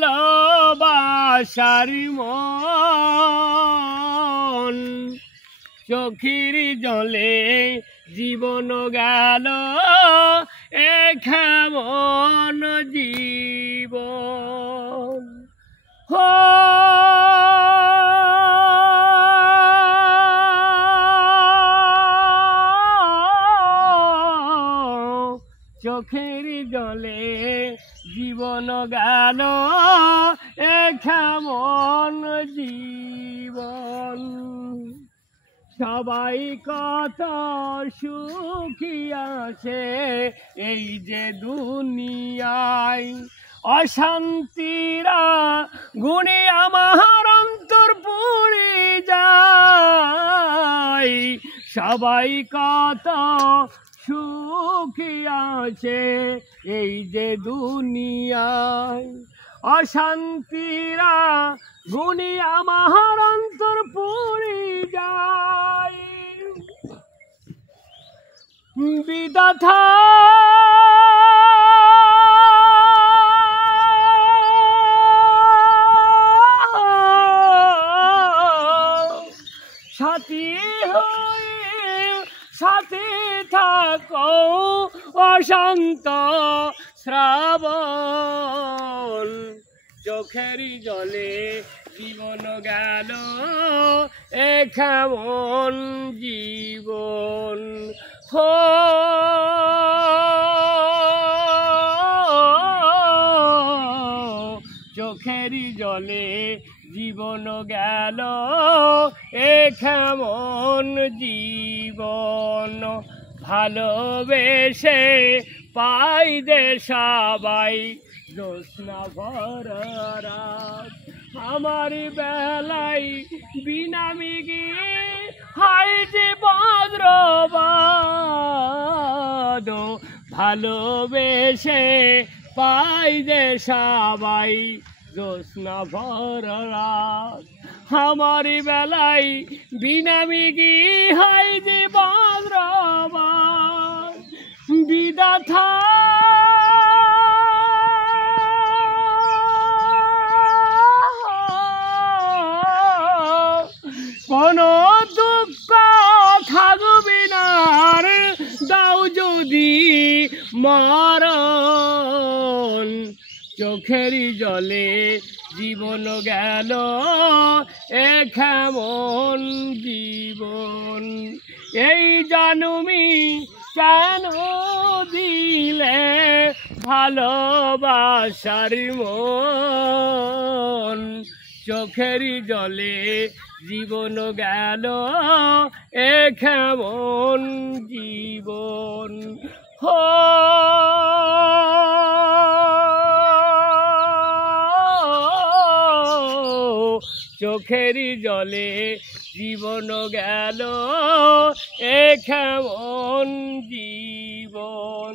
ভালোবাসার মন চোখের জলে জীবন গেল কেমন জীবন হো চোখের জলে জীবন গেল কেমন জীবন সবাই কত সুখী আছে এই যে দুনিয়ায় অশান্তিরা গুণে আমার অন্তর পুড়ে যায় সবাই কত সুখী আছে এই যে দুনিয়ায় অশান্তিরা গুণে আমার অন্তর পুড়ে যায় বিধাতা সাথী হয়ে সাথে থাকো অশান্ত শ্রাবণ চোখের জলে জীবন গেল কেমন জীবন হো চোখের জলে জীবন গেল কেমন জীবন ভালোবেসে পাই দে সবাই জ্যোৎস্না ভরা রাত আমার বেলায় বিনামিগি হাই যে বজ্রবাদ ভালোবেসে পাই দে সবাই জ্যোৎস্না ভরা রাত আমার বেলায় বিনামিগি হাই যে বজ্রবাদ বিধাতা কোন দুঃখ থাকবে না দাও যদি মরণ চোখের জলে জীবন গেল কেমন জীবন এই জন্মি কেন দিলে ভালোবাসার মন চোখের জলে জীবন গেল কেমন জীবন হো চোখের জলে জীবন গেল কেমন জীবন।